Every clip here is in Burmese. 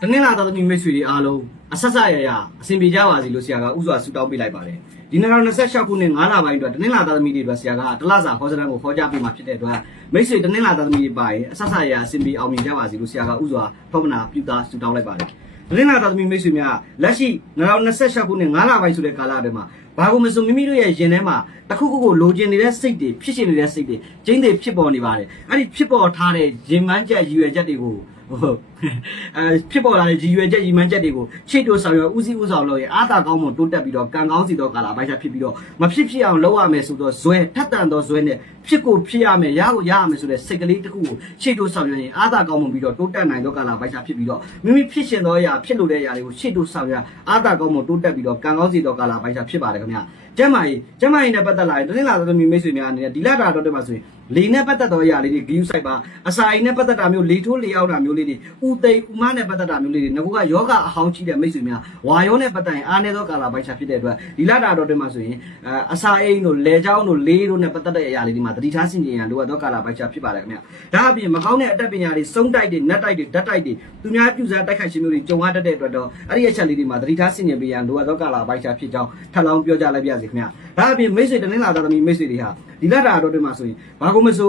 တနင်္လာသားသမီးမိတ်ဆွေတွေအားလုံးအဆက်ဆက်ရအဆင်ပြေကြပါစေလို့ဆရာကဥစွာဆုတောင်းပေးလိုက်ပါတယ်ဒီ2026ခုနှစ်9လပိုင်းအတွက်တနင်္လာသားသမီးတွေအတွက်ဆရာကတလစာဟောစတန်းကိုခေါ်ကြပေးမှာဖြစ်တဲ့အတွက်မိတ်ဆွေတနင်္လာသားသမီးတွေပါရင်အဆက်ဆက်ရအဆင်ပြေအောင်မြင်ကြပါစေလို့ဆရာကဥစွာထောက်မနာပြုတာဆုတောင်းလိုက်ပါတယ်တနင်္လာသားသမီးမိတ်ဆွေများလက်ရှိ2026ခုနှစ်9လပိုင်းဆိုတဲ့ကာလအတွင်းမှာဘာကိုမဆိုမိမိတို့ရဲ့ရင်ထဲမှာတခုခုကိုလိုချင်နေတဲ့စိတ်တွေဖြစ်ရှင်နေတဲ့စိတ်တွေကျင်းတွေဖြစ်ပေါ်နေပါတယ်အဲ့ဒီဖြစ်ပေါ်ထားတဲ့ရင်မှန်းချက်ရည်ရွယ်ချက်တွေကိုဖြစ်ပေါ်လာတဲ့ရည်ရွယ်ချက်ရည်မှန်းချက်တွေကိုရှေ့တိုးဆောင်ရဦးစီးဦးဆောင်လို့ရအားသာကောင်းမှုတိုးတက်ပြီးတော့ကံကောင်းစီတော့ကာလာပိုင်းခြားဖြစ်ပြီးတော့မဖြစ်ဖြစ်အောင်လုပ်ရမယ်ဆိုတော့ဇွဲထက်တန်သောဇွဲနဲ့ဖြစ်ကိုဖြစ်ရမယ်ရကိုရရမယ်ဆိုတဲ့စိတ်ကလေးတစ်ခုကိုရှေ့တိုးဆောင်ရရင်အားသာကောင်းမှုပြီးတော့တိုးတက်နိုင်သောကာလာပိုင်းခြားဖြစ်ပြီးတော့မိမိဖြစ်ရှင်သောအရာဖြစ်လို့တဲ့အရာတွေကိုရှေ့တိုးဆောင်ရအားသာကောင်းမှုတိုးတက်ပြီးတော့ကံကောင်းစီတော့ကာလာပိုင်းခြားဖြစ်ပါတယ်ခင်ဗျာကျမ်းမာရေးနဲ့ပတ်သက်လာရင်တနင်္လာသမီးမိတ်ဆွေများအနေနဲ့ဒီလတာတော့တက်မှာဆိုရင်လေနဲ့ပတ်သက်သောအရာလေးတွေဂယူးဆိုင်ပါအစာအိမ်နဲ့ပတ်သက်တာမျိုးလေထိုးလေအောက်တာမျိုးလေးတွေဥသိဥမနဲ့ပတ်သက်တာမျိုးလေးတွေငါကယောဂအဟောင်းကြီးတဲ့မိတ်ဆွေများဝါယောနဲ့ပတ်သက်ရင်အားနည်းသောကာလပိုင်းခြားဖြစ်တဲ့အတွက်ဒီလတာတော့တက်မှာဆိုရင်အစာအိမ်တို့လေချောင်းတို့လေးတို့နဲ့ပတ်သက်တဲ့အရာလေးတွေမှာတတိထားဆင်ခြင်ရန်လိုအပ်သောကာလပိုင်းခြားဖြစ်ပါတယ်ခင်ဗျာဒါအပြင်မကောင်းတဲ့အတတ်ပညာတွေစုံတိုက်တွေနက်တိုက်တွေဓာတ်တိုက်တွေသူများပြုစားတိုက်ခိုက်ခြင်းမျိုးတွေကြုံရတတ်တဲ့အတွက်တော့အဲ့ဒီအချက်လေးတွေမှာတတိထားဆင်ခြင်ပေးရန်လိုအပ်သောကာလပိုင်းခြားဖြစ်ကြောင်းထပ်လောင်းပြောကြားလိုက်ပါရစေခင်ဗျာဒါအပြင်မိတ်ဆွေတနင်္လာသားသမီးမိတ်ဆွေတွေဟာဒီလတာတော့တက်မှာဆိုရင်ဘာကိုမဆို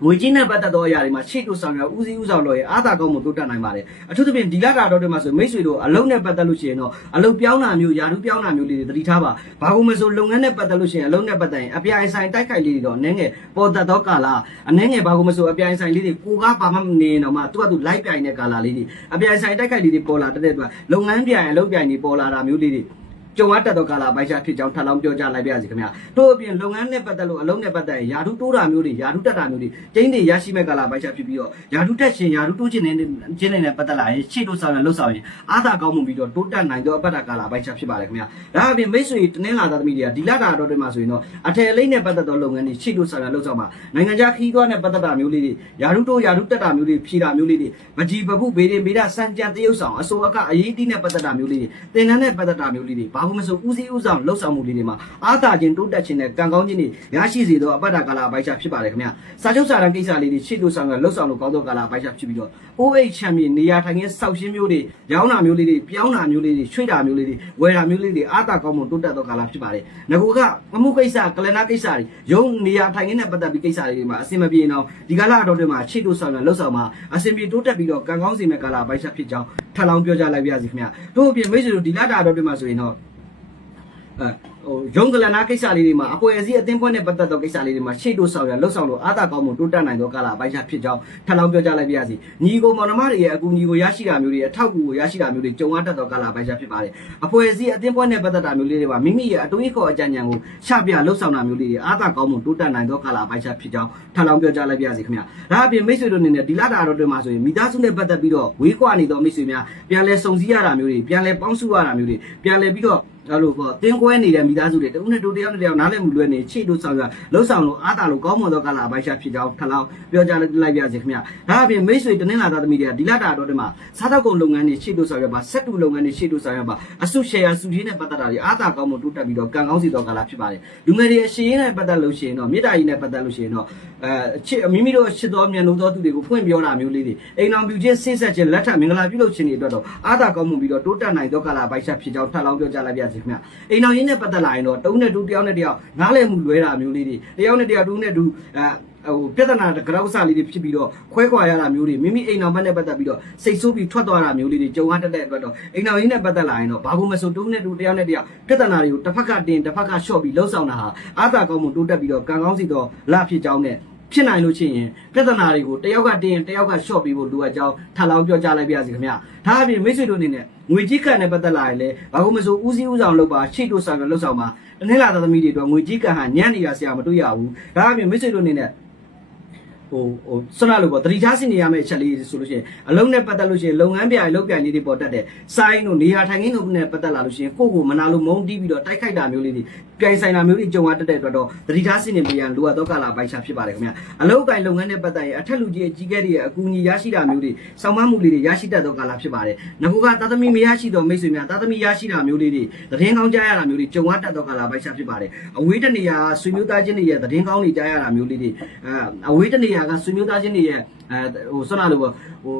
ငွေကြီးနဲ့ပတ်သက်သောအရာတွေမှာရှေ့တိုးဆောင်ရဦးစီးဦးဆောင်လို့ရအားသာကောင်းမှုတိုးတက်နိုင်ပါတယ်အထူးသဖြင့်ဒီလတာတော့တွေမှာဆိုမိတ်ဆွေတို့အလုံးနဲ့ပတ်သက်လို့ရှိရင်တော့အလုံးပြောင်းတာမျိုးယာထူးပြောင်းတာမျိုးလေးတွေသတိထားပါဘာလို့မဆိုလုပ်ငန်းနဲ့ပတ်သက်လို့ရှိရင်အလုံးနဲ့ပတ်သက်ရင်အပြိုင်ဆိုင်တိုက်ခိုက်လေးတွေတော့အနှဲငယ်ပေါ်သက်သောကာလအနှဲငယ်ဘာလို့မဆိုအပြိုင်ဆိုင်လေးတွေကိုကဘာမှမနေတော့မှသူကသူလိုက်ပြိုင်တဲ့ကာလလေးတွေအပြိုင်ဆိုင်တိုက်ခိုက်လေးတွေပေါ်လာတဲ့အတွက်လုပ်ငန်းပြိုင်အလုပ်ပြိုင်တွေပေါ်လာတာမျိုးလေးတွေကြုံရတတ်သောကာလပိုင်းခြားဖြစ်ကြောင်းထပ်လောင်းပြောကြားလိုက်ပါရစေခင်ဗျာတို့အပြင်လုပ်ငန်းနဲ့ပတ်သက်လို့အလုံးနဲ့ပတ်သက်ရင်ယာထုတိုးတာမျိုးတွေယာထုတက်တာမျိုးတွေကျင်းတွေရရှိမဲ့ကာလပိုင်းခြားဖြစ်ပြီးတော့ယာထုတက်ရှင်ယာထုတိုးခြင်းနဲ့ပတ်သက်လာရင်ရှေ့တိုးဆောင်ရလှုပ်ဆောင်ရင်အားသာကောင်းမှုပြီးတော့တိုးတက်နိုင်သောအပတ်တာကာလပိုင်းခြားဖြစ်ပါတယ်ခင်ဗျာဒါအပြင်မိတ်ဆွေတနင်္လာသားသမီးတွေကဒီလတာတော့တွေမှာဆိုရင်တော့အထယ်လိမ့်နဲ့ပတ်သက်သောလုပ်ငန်းတွေရှေ့တိုးဆောင်ရလှုပ်ဆောင်မှာနိုင်ငံခြားခီးသွွားနဲ့ပတ်သက်တာမျိုးလေးတွေယာထုတိုးယာထုတက်တာမျိုးတွေဖြေတာမျိုးလေးတွေမကြီးပပုဘေးတွေဘေးတာစံကြံတရုပ်ဆောင်အစိုးအကအရေးတီးနဲ့ပတ်သက်တာမျိုးလေးတွေသင်တန်းနဲ့ပတ်သက်တာမျိုးလေးတွေဘာလို့မဆိုဦးစီးဦးဆောင်လှုပ်ဆောင်မှုလေးတွေမှာအားသာခြင်းတိုးတက်ခြင်းနဲ့ကံကောင်းခြင်းတွေရရှိစေသောအပတ်တာကာလအပိုင်းခြားဖြစ်ပါတယ်ခင်ဗျာစာချုပ်စာတမ်းကိစ္စလေးတွေရှေ့တိုးဆောင်ရလှုပ်ဆောင်လို့ကောင်းသောကာလအပိုင်းခြားဖြစ်ပြီးတော့ OH ချမ်းမြေနေရာထိုင်ခင်းစောက်ရှင်းမျိုးတွေရောင်းတာမျိုးလေးတွေပြောင်းတာမျိုးလေးတွေရွှေ့တာမျိုးလေးတွေဝယ်တာမျိုးလေးတွေအားသာကောင်းမှုတိုးတက်သောကာလဖြစ်ပါတယ်ငကူကအမှုကိစ္စကလနာကိစ္စတွေရုံးနေရာထိုင်ခင်းနဲ့ပတ်သက်ပြီးကိစ္စတွေမှာအဆင်မပြေအောင်ဒီကာလအတော်တွေမှာရှေ့တိုးဆောင်ရလှုပ်ဆောင်မှာအဆင်ပြေတိုးတက်ပြီးတော့ကံကောင်းစေမယ့်ကာလအပိုင်းခြားဖြစ်ကြောင်းထပ်လောင်းပြောကြားလိုက်ပါရစေခင်ဗျာတို့အပြင်မိတ်ဆွေတို့ဒီလတာအတော်တွေမှာဆိုရင်တော့ရုံးကလနာကိစ္စလေးတွေမှာအပွဲအစည်းအသင်းဖွဲ့နဲ့ပတ်သက်သောကိစ္စလေးတွေမှာရှေ့တိုးဆောင်ရလှုပ်ဆောင်လို့အားသာကောင်းမှုတိုးတက်နိုင်သောကာလအပိုင်းခြားဖြစ်ကြောင်းထပ်လောင်းပြောကြားလိုက်ပါရစေညီကိုမောင်နှမတွေရဲ့အကူအညီကိုရရှိတာမျိုးတွေအထောက်အကူကိုရရှိတာမျိုးတွေကြုံရတတ်သောကာလအပိုင်းခြားဖြစ်ပါတယ်အပွဲအစည်းအသင်းဖွဲ့နဲ့ပတ်သက်တာမျိုးလေးတွေမှာမိမိရဲ့အတွေးခေါ်အကြံဉာဏ်ကိုချပြလှုပ်ဆောင်တာမျိုးလေးတွေအားသာကောင်းမှုတိုးတက်နိုင်သောကာလအပိုင်းခြားဖြစ်ကြောင်းထပ်လောင်းပြောကြားလိုက်ပါရစေခင်ဗျာဒါအပြင်မိတ်ဆွေတို့အနေနဲ့ဒီလတာတော်တွေမှာဆိုရင်မိသားစုနဲ့ပတ်သက်ပြီးတော့ဝေးကွာနေသောမိတ်ဆွေများပြန်လဲစုံစည်းရတာမျိုးတွေပြန်လဲပေါင်းစုရတာမျိုးတွေပြန်လဲပြီးတော့အဲ့လိုပေါ့တင်းကွဲနေတဲ့မိသားစုတွေတဦးနဲ့တူတယောက်နဲ့တယောက်နားလည်မှုလွဲနေချိတို့ဆောင်ရလှုပ်ဆောင်လို့အားသာလို့ကောင်းမွန်သောကာလအပိုင်းခြားဖြစ်ကြောင်းထပ်လောင်းပြောကြားလိုက်ပါရစေခင်ဗျာဒါအပြင်မိတ်ဆွေတနင်္လာသားသမီးတွေကဒီလတာတော့တည်းမှာစားသောက်ကုန်လုပ်ငန်းတွေချိတို့ဆောင်ရပါဆက်တူလုပ်ငန်းတွေချိတို့ဆောင်ရပါအစုရှယ်ယာစုကြီးနဲ့ပတ်သက်တာတွေအားသာကောင်းမွန်တိုးတက်ပြီးတော့ကံကောင်းစီသောကာလဖြစ်ပါတယ်လူငယ်တွေအရှိန်နဲ့ပတ်သက်လို့ရှိရင်တော့မေတ္တာကြီးနဲ့ပတ်သက်လို့ရှိရင်တော့မိမိတို့ချစ်တော်မြတ်လို့သောသူတွေကိုဖွင့်ပြောတာမျိုးလေးတွေအိမ်အောင်ပြုခြင်းစိတ်ဆက်ခြင်းလက်ထပ်မင်္ဂလာပြုလုပ်ခြင်းတွေအတွက်တော့အားသာကောင်းမွန်ပြီးတော့တိုးတက်နိုင်သောကာလအပိုင်းခြားဖြစ်ကြောင်းထပ်လောင်းပြောကြားလိုက်ပါရစေခင်ဗျာအိမ်အောင်ရင်းနဲ့ပတ်သက်လာရင်တော့တုံးနဲ့တူတယောက်နဲ့တယောက်နားလည်မှုလွဲတာမျိုးလေးတွေတယောက်နဲ့တယောက်တူနဲ့တူပြဿနာကြောက်စားလေးတွေဖြစ်ပြီးတော့ခွဲခွာရတာမျိုးတွေမိမိအိမ်အောင်ဘက်နဲ့ပတ်သက်ပြီးတော့စိတ်ဆိုးပြီးထွက်သွားတာမျိုးလေးတွေကြုံရတတ်တဲ့အတွက်တော့အိမ်အောင်ရင်းနဲ့ပတ်သက်လာရင်တော့ဘာလို့မဆိုတူနဲ့တူတယောက်နဲ့တယောက်ပြဿနာတွေကိုတစ်ဖက်ကတင်တစ်ဖက်ကလျှော့ပြီးလှုပ်ဆောင်တာဟာအားသာကောင်းမှုတိုးတက်ပြီးတော့ကံကောင်းစီတော့လဖြစ်ကြောင်းနဲ့ဖြစ်နိုင်လို့ရှိရင်ပြဿနာတွေကိုတယောက်ကတင်တယောက်ကလျှော့ပြီးဖို့လိုအပ်ကြောင်းထပ်လောင်းပြောကြားလိုက်ပါရစေခင်ဗျာဒါအပြင်မိတ်ဆွေတို့အနေနဲ့ငွေကြီးကံနဲ့ပတ်သက်လာရင်လည်းဘာလို့မဆိုဦးစီးဦးဆောင်လုပ်ပါရှေ့တိုးဆောင်ရလှုပ်ဆောင်ပါတနင်္လာသားသမီးတွေအတွက်ငွေကြီးကံဟာညံ့နေတာဆရာမတွေ့ရဘူးဒါအပြင်မိတ်ဆွေတို့အနေနဲ့ဆွမ်းလို့ပေါ့တတိထားစင်နေရမယ့်အချက်လေးဆိုလို့ရှိရင်အလုံးနဲ့ပတ်သက်လို့ရှိရင်လုပ်ငန်းပြိုင်လုပ်ပြိုင်လေးတွေပေါ်တတ်တဲ့စိုင်းတို့နေရာထိုင်ခင်းတို့နဲ့ပတ်သက်လာလို့ရှိရင်ကိုယ့်ကိုမနာလို့မုန်းတီးပြီးတော့တိုက်ခိုက်တာမျိုးလေးတွေပြိုင်ဆိုင်တာမျိုးတွေကြုံရတတ်တဲ့အတွက်တော့တတိထားစင်နေပြန်လိုအပ်သောကာလပိုင်းခြားဖြစ်ပါတယ်ခင်ဗျာအလုံးကိုင်လုပ်ငန်းနဲ့ပတ်သက်ရင်အထက်လူကြီးအကြီးကဲတွေရဲ့အကူအညီရရှိတာမျိုးတွေစောင့်မမှုလေးတွေရရှိတတ်သောကာလဖြစ်ပါတယ်ငကူကသာသမီမရရှိသောမိတ်ဆွေများသာသမီရရှိတာမျိုးလေးတွေသတင်းကောင်းကြားရတာမျိုးတွေကြုံရတတ်သောကာလပိုင်းခြားဖြစ်ပါတယ်အဝေးတနေရာဆွေမျိုးသားချင်းတွေရဲ့သတင်းကောင်းတွေကြားရတာမျိုးလေးတွေအဝေးတနေရာကဆွေမျိုးသားချင်းတွေရဲ့ ဟိုဆွမ်းနာလို့ဟို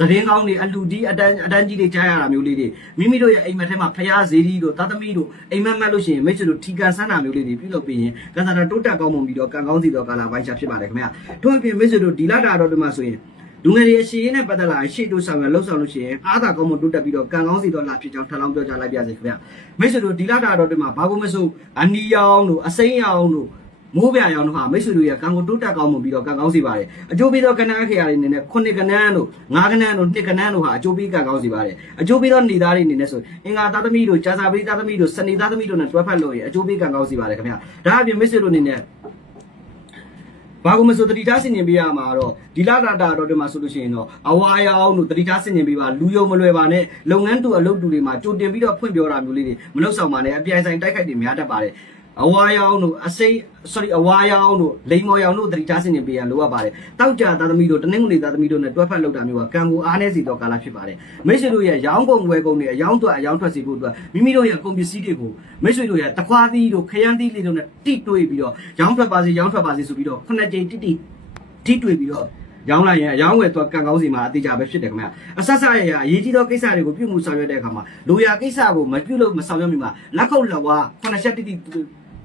တရင်ကောင်းတွေအလူဒီအတန်းကြီးတွေကြားရတာမျိုးလေးတွေမိမိတို့ရဲ့အိမ်မက်ထဲမှာဖျားဈေးကြီးတို့သားသမီးတို့အိမ်မက်မက်လို့ရှိရင်မိတ်ဆွေတို့ထီကန်ဆန်းတာမျိုးလေးတွေပြုလုပ်ပြီးရင်ကံစားတာတိုးတက်ကောင်းမှုပြီးတော့ကံကောင်းစီတော့ကာလာပိုင်းချဖြစ်ပါတယ်ခင်ဗျာထို့အပြင်မိတ်ဆွေတို့ဒီလတာတော့ဒီမှာဆိုရင်လူငယ်တွေအရှိရင်းနဲ့ပတ်သက်လာရှေ့တို့ဆောင်ရလှုပ်ဆောင်လို့ရှိရင်အားသာကောင်းမှုတိုးတက်ပြီးတော့ကံကောင်းစီတော့လာဖြစ်ကြောင်းထပ်လောင်းပြောကြားလိုက်ပါစေခင်ဗျာမိတ်ဆွေတို့ဒီလတာတော့ဒီမှာဘာကိုမဆိုအနီရောင်တို့အစိမ်းရောင်တို့မိုးပြရောင်တို့ဟာမိတ်ဆွေတို့ရဲ့ကံကိုတိုးတက်ကောင်းမှုပြီးတော့ကံကောင်းစီပါတယ်အကျိုးပေးသောကဏ္ဍခရာတွေအနေနဲ့9ကဏ္ဍတို့9ကဏ္ဍတို့2ကဏ္ဍတို့ဟာအကျိုးပေးကံကောင်းစီပါတယ်အကျိုးပေးသောနေသားတွေအနေနဲ့ဆိုအင်္ဂါသားသမီးတို့ကြာစာပရိသသမီးတို့စနေသားသမီးတို့နဲ့တွဲဖက်လို့ရင်အကျိုးပေးကံကောင်းစီပါတယ်ခင်ဗျာဒါအပြင်မိတ်ဆွေတို့အနေနဲ့ဘာကိုမဆိုတတိထားဆင်ញင်ပေးရမှာတော့ဒီလတာတော့ဒီမှာဆိုလို့ရှိရင်တော့အဝါရောင်တို့တတိထားဆင်ញင်ပေးပါလူယုံမလွယ်ပါနဲ့လုပ်ငန်းတူအလုပ်တူတွေမှာကြိုတင်ပြီးတော့ဖွင့်ပြောတာမျိုးလေးတွေမလုပ်ဆောင်ပါနဲ့အပြိုင်ဆိုင်တိုက်ခိုက်တွေများတတ်ပါတယ်အဝါရောင်တို့အဝါရောင်တို့လိမ်မော်ရောင်တို့တတိထားဆင်ញင်ပေးရလိုအပ်ပါတယ်တောက်ကြသားသမီးတို့တနင်္ဂနွေသားသမီးတို့နဲ့တွဲဖက်လုပ်တာမျိုးကကံကိုအားနည်းစေတော့ကာလဖြစ်ပါတယ်မိတ်ဆွေတို့ရဲ့ရောင်းကုန်ဝယ်ကုန်တွေအယောင်းထွက်စီဖို့အတွက်မိမိတို့ရဲ့ကုန်ပစ္စည်းတွေကိုမိတ်ဆွေတို့ရဲ့တခွားသီးတို့ခရမ်းသီးလေးတို့နဲ့တိတွေးပြီးတော့ရောင်းထွက်ပါစေဆိုပြီးတော့9ကြိမ်တိတွေးပြီးတော့ရောင်းလိုက်ရင်အယောင်းဝယ်တော့ကံကောင်းစီမှာအတိအကျပဲဖြစ်တယ်ခင်ဗျာအဆက်ဆက်ရအရေးကြီးသောကိစ္စတွေကိုပြုမှုဆောင်ရွက်တဲ့အခါမှာလိုရာကိစ္စကိုမပြုလို့မဆောင်ရွက်မိမှာလက်ခုပ်လက်ဝါး9ချက်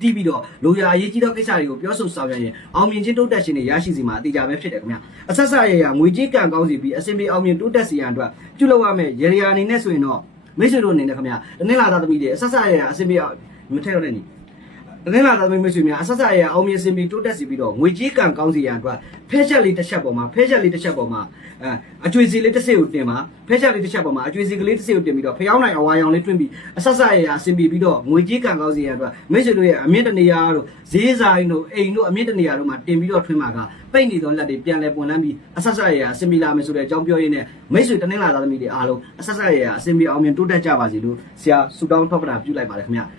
တိပြီးတော့လိုရာအရေးကြီးသောကိစ္စတွေကိုပြောဆိုဆောင်ရွက်ရင်အောင်မြင်ခြင်းတိုးတက်ခြင်းတွေရရှိစီမှာအတိအကျပဲဖြစ်တယ်ခင်ဗျာအဆက်ဆက်ရငွေကြေးကံကောင်းစီပြီးအစင်ပြေအောင်မြင်တိုးတက်စီရန်အတွက်ပြုလုပ်ရမယ့်ရေရာအနေနဲ့ဆိုရင်တော့မိတ်ဆွေတို့အနေနဲ့ခင်ဗျာတနင်္လာသားသမီးတွေအဆက်ဆက်ရအစင်ပြေမထည့်တော့နဲ့ညီတနင်္လာသားသမီးမိတ်ဆွေများအဆက်ဆက်ရအောင်မြင်စင်ပြီးတိုးတက်စီပြီးတော့ငွေကြေးကံကောင်းစီရန်အတွက်ဖဲချက်လေးတစ်ချက်ပေါ်မှာအကျွေးစီလေးတစ်စိတ်ကိုတင်ပါဖဲချက်လေးတစ်ချက်ပေါ်မှာအကျွေးစီကလေးတစ်စိတ်ကိုတင်ပြီးတော့ဖျောင်းနိုင်အဝါရောင်လေးတွင်းပြီးအဆက်ဆက်ရအစင်ပြီးတော့ငွေကြေးကံကောင်းစီရန်အတွက်မိတ်ဆွေတို့ရဲ့အမြင့်တနေရာတို့ဈေးဆိုင်တို့အိမ်တို့အမြင့်တနေရာတို့မှာတင်ပြီးတော့ထွင်းမှာကပိတ်နေသောလက်တွေပြန်လဲပွန်လန်းပြီးအဆက်ဆက်ရအစင်ပြီးလာမယ်ဆိုတဲ့အကြောင်းပြောရင်းနဲ့မိတ်ဆွေတနင်္လာသားသမီးတွေအားလုံးအဆက်ဆက်ရအစင်ပြီးအောင်မြင်တိုးတက်ကြပါစေလို့ဆရာဆုတောင်းထောက်ပံ့ပြုလိုက်ပါတယ်ခင်ဗျာ